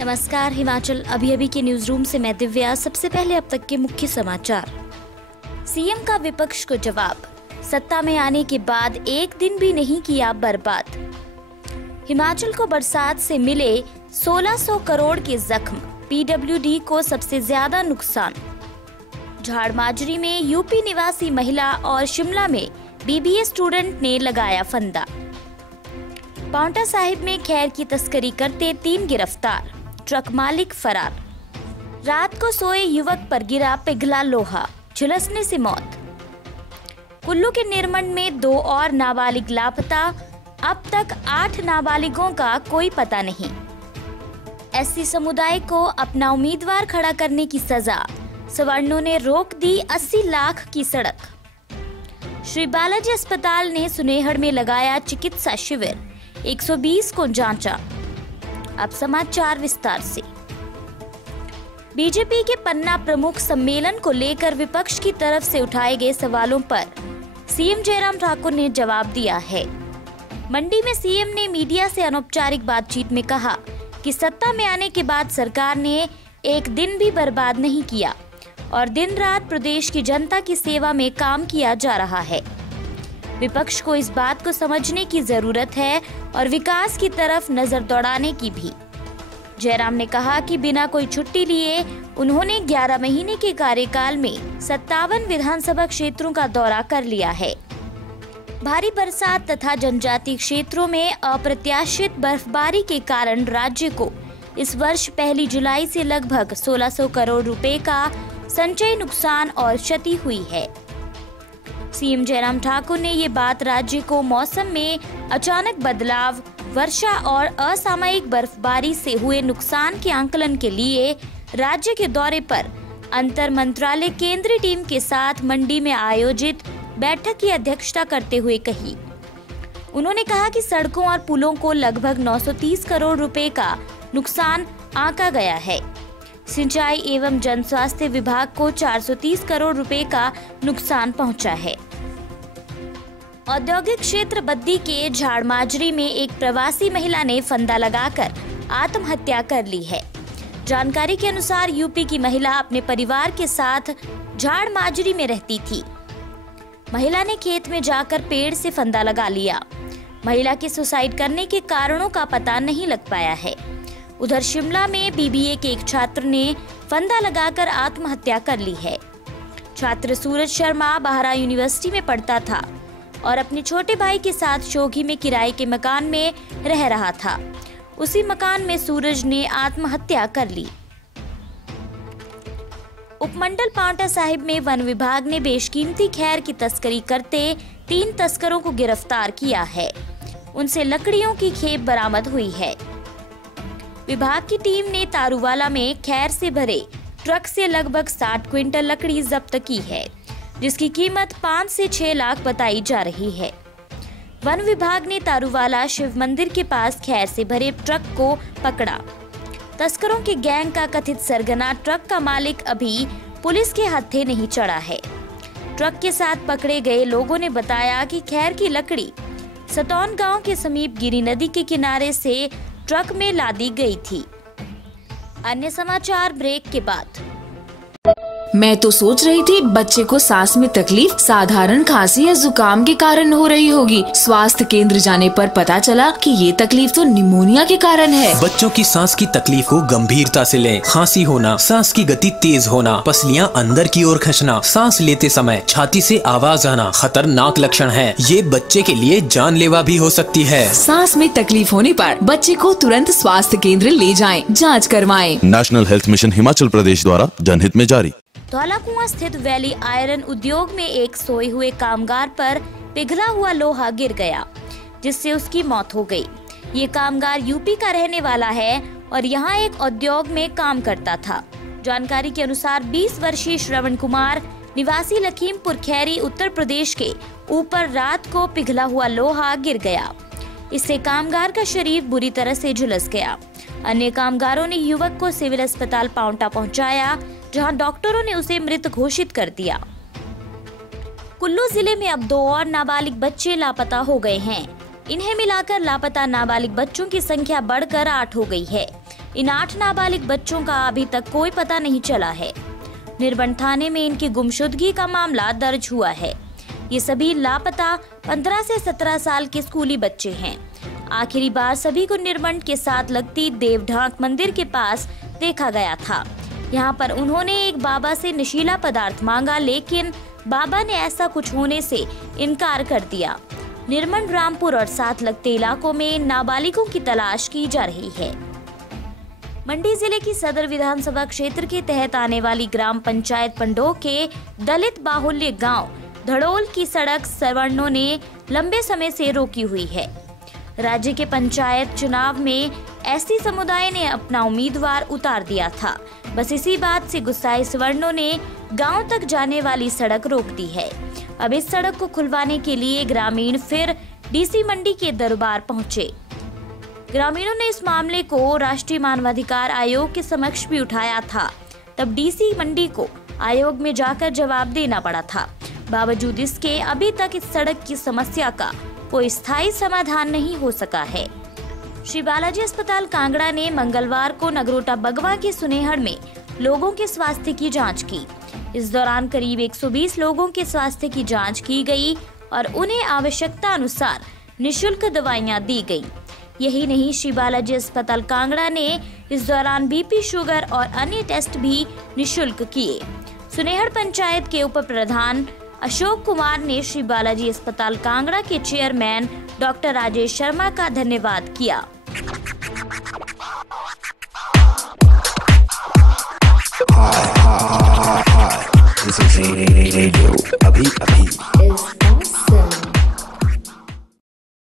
नमस्कार, हिमाचल अभी की न्यूज रूम से मैं दिव्या। सबसे पहले अब तक के मुख्य समाचार। सीएम का विपक्ष को जवाब, सत्ता में आने के बाद एक दिन भी नहीं किया बर्बाद। हिमाचल को बरसात से मिले 1600 करोड़ के जख्म, पीडब्ल्यूडी को सबसे ज्यादा नुकसान। झाड़माजरी में यूपी निवासी महिला और शिमला में बीबीए स्टूडेंट ने लगाया फंदा। पांवटा साहिब में खैर की तस्करी करते 3 गिरफ्तार, ट्रक मालिक फरार। रात को सोए युवक पर गिरा पिघला लोहा, झुलसने से मौत। कुल्लू के निरमंड में 2 और नाबालिग लापता, अब तक 8 नाबालिगों का कोई पता नहीं। एससी समुदाय को अपना उम्मीदवार खड़ा करने की सजा, सवर्णों ने रोक दी 80 लाख की सड़क। श्री बालाजी अस्पताल ने सुनेहड़ में लगाया चिकित्सा शिविर, 120 को जांचा। अब समाचार विस्तार से। बीजेपी के पन्ना प्रमुख सम्मेलन को लेकर विपक्ष की तरफ से उठाए गए सवालों पर सीएम जयराम ठाकुर ने जवाब दिया है। मंडी में सीएम ने मीडिया से अनौपचारिक बातचीत में कहा कि सत्ता में आने के बाद सरकार ने एक दिन भी बर्बाद नहीं किया और दिन रात प्रदेश की जनता की सेवा में काम किया जा रहा है। विपक्ष को इस बात को समझने की जरूरत है और विकास की तरफ नजर दौड़ाने की भी। जयराम ने कहा कि बिना कोई छुट्टी लिए उन्होंने 11 महीने के कार्यकाल में 57 विधानसभा क्षेत्रों का दौरा कर लिया है। भारी बरसात तथा जनजातीय क्षेत्रों में अप्रत्याशित बर्फबारी के कारण राज्य को इस वर्ष 1 जुलाई से लगभग 1600 करोड़ रुपए का संचयी नुकसान और क्षति हुई है। सीएम जयराम ठाकुर ने ये बात राज्य को मौसम में अचानक बदलाव, वर्षा और असामयिक बर्फबारी से हुए नुकसान के आंकलन के लिए राज्य के दौरे पर अंतर मंत्रालय केंद्रीय टीम के साथ मंडी में आयोजित बैठक की अध्यक्षता करते हुए कही। उन्होंने कहा कि सड़कों और पुलों को लगभग 930 करोड़ रुपए का नुकसान आंका गया है। सिंचाई एवं जन स्वास्थ्य विभाग को 430 करोड़ रुपए का नुकसान पहुंचा है। औद्योगिक क्षेत्र बद्दी के झाड़माजरी में एक प्रवासी महिला ने फंदा लगाकर आत्महत्या कर ली है। जानकारी के अनुसार यूपी की महिला अपने परिवार के साथ झाड़माजरी में रहती थी। महिला ने खेत में जाकर पेड़ से फंदा लगा लिया। महिला के सुसाइड करने के कारणों का पता नहीं लग पाया है। उधर शिमला में बीबीए के एक छात्र ने फंदा लगाकर आत्महत्या कर ली है। छात्र सूरज शर्मा बाहरा यूनिवर्सिटी में पढ़ता था और अपने छोटे भाई के साथ शोघी में किराए के मकान में रह रहा था। उसी मकान में सूरज ने आत्महत्या कर ली। उपमंडल पांवटा साहिब में वन विभाग ने बेशकीमती खैर की तस्करी करते 3 तस्करों को गिरफ्तार किया है। उनसे लकड़ियों की खेप बरामद हुई है। विभाग की टीम ने तारूवाला में खैर से भरे ट्रक से लगभग 60 क्विंटल लकड़ी जब्त की है, जिसकी कीमत 5 से 6 लाख बताई जा रही है। वन विभाग ने तारूवाला शिव मंदिर के पास खैर से भरे ट्रक को पकड़ा। तस्करों के गैंग का कथित सरगना ट्रक का मालिक अभी पुलिस के हत्थे नहीं चढ़ा है। ट्रक के साथ पकड़े गए लोगों ने बताया कि खैर की लकड़ी सतौन गांव के समीप गिरी नदी के किनारे से ट्रक में लादी गई थी। अन्य समाचार ब्रेक के बाद। मैं तो सोच रही थी बच्चे को सांस में तकलीफ साधारण खांसी या जुकाम के कारण हो रही होगी। स्वास्थ्य केंद्र जाने पर पता चला कि ये तकलीफ तो निमोनिया के कारण है। बच्चों की सांस की तकलीफ को गंभीरता से लें। खांसी होना, सांस की गति तेज होना, पसलियां अंदर की ओर खींचना, सांस लेते समय छाती से आवाज आना खतरनाक लक्षण है। ये बच्चे के लिए जानलेवा भी हो सकती है। सांस में तकलीफ होने पर बच्चे को तुरंत स्वास्थ्य केंद्र ले जाएं, जांच करवाएं। National health mission Himachal Pradesh द्वारा जनहित में जारी। धौलाकुआं स्थित वैली आयरन उद्योग में एक सोए हुए कामगार पर पिघला हुआ लोहा गिर गया, जिससे उसकी मौत हो गई। ये कामगार यूपी का रहने वाला है और यहाँ एक उद्योग में काम करता था। जानकारी के अनुसार 20 वर्षीय श्रवण कुमार निवासी लखीमपुर खैरी उत्तर प्रदेश के ऊपर रात को पिघला हुआ लोहा गिर गया। इससे कामगार का शरीर बुरी तरह से झुलस गया। अन्य कामगारों ने युवक को सिविल अस्पताल पांवटा पहुंचाया, जहां डॉक्टरों ने उसे मृत घोषित कर दिया। कुल्लू जिले में अब 2 और नाबालिग बच्चे लापता हो गए हैं। इन्हें मिलाकर लापता नाबालिग बच्चों की संख्या बढ़कर 8 हो गई है। इन 8 नाबालिग बच्चों का अभी तक कोई पता नहीं चला है। निर्बन थाने में इनकी गुमशुदगी का मामला दर्ज हुआ है। ये सभी लापता 15 से 17 साल के स्कूली बच्चे हैं। आखिरी बार सभी को निर्बन के साथ लगती देवढाक मंदिर के पास देखा गया था। यहाँ पर उन्होंने एक बाबा से नशीला पदार्थ मांगा, लेकिन बाबा ने ऐसा कुछ होने से इनकार कर दिया। निर्मल, रामपुर और साथ लगते इलाकों में नाबालिगों की तलाश की जा रही है। मंडी जिले की सदर विधानसभा क्षेत्र के तहत आने वाली ग्राम पंचायत पंडोह के दलित बाहुल्य गांव धड़ोल की सड़क सवर्णों ने लंबे समय से रोकी हुई है। राज्य के पंचायत चुनाव में एसटी समुदाय ने अपना उम्मीदवार उतार दिया था। बस इसी बात से गुस्साए सवर्णों ने गांव तक जाने वाली सड़क रोक दी है। अब इस सड़क को खुलवाने के लिए ग्रामीण फिर डीसी मंडी के दरबार पहुंचे। ग्रामीणों ने इस मामले को राष्ट्रीय मानवाधिकार आयोग के समक्ष भी उठाया था। तब डीसी मंडी को आयोग में जाकर जवाब देना पड़ा था। बावजूद इसके अभी तक इस सड़क की समस्या का कोई स्थायी समाधान नहीं हो सका है। श्री बालाजी अस्पताल कांगड़ा ने मंगलवार को नगरोटा बगवा के सुनेहड़ में लोगों के स्वास्थ्य की जांच की। इस दौरान करीब 120 लोगों के स्वास्थ्य की जांच की गई और उन्हें आवश्यकता अनुसार निःशुल्क दवाइयां दी गई। यही नहीं, श्री बालाजी अस्पताल कांगड़ा ने इस दौरान बीपी, शुगर और अन्य टेस्ट भी निःशुल्क किए। सुनेहड़ पंचायत के उप प्रधान अशोक कुमार ने श्री बालाजी अस्पताल कांगड़ा के चेयरमैन डॉक्टर राजेश शर्मा का धन्यवाद किया। This is radio. अभी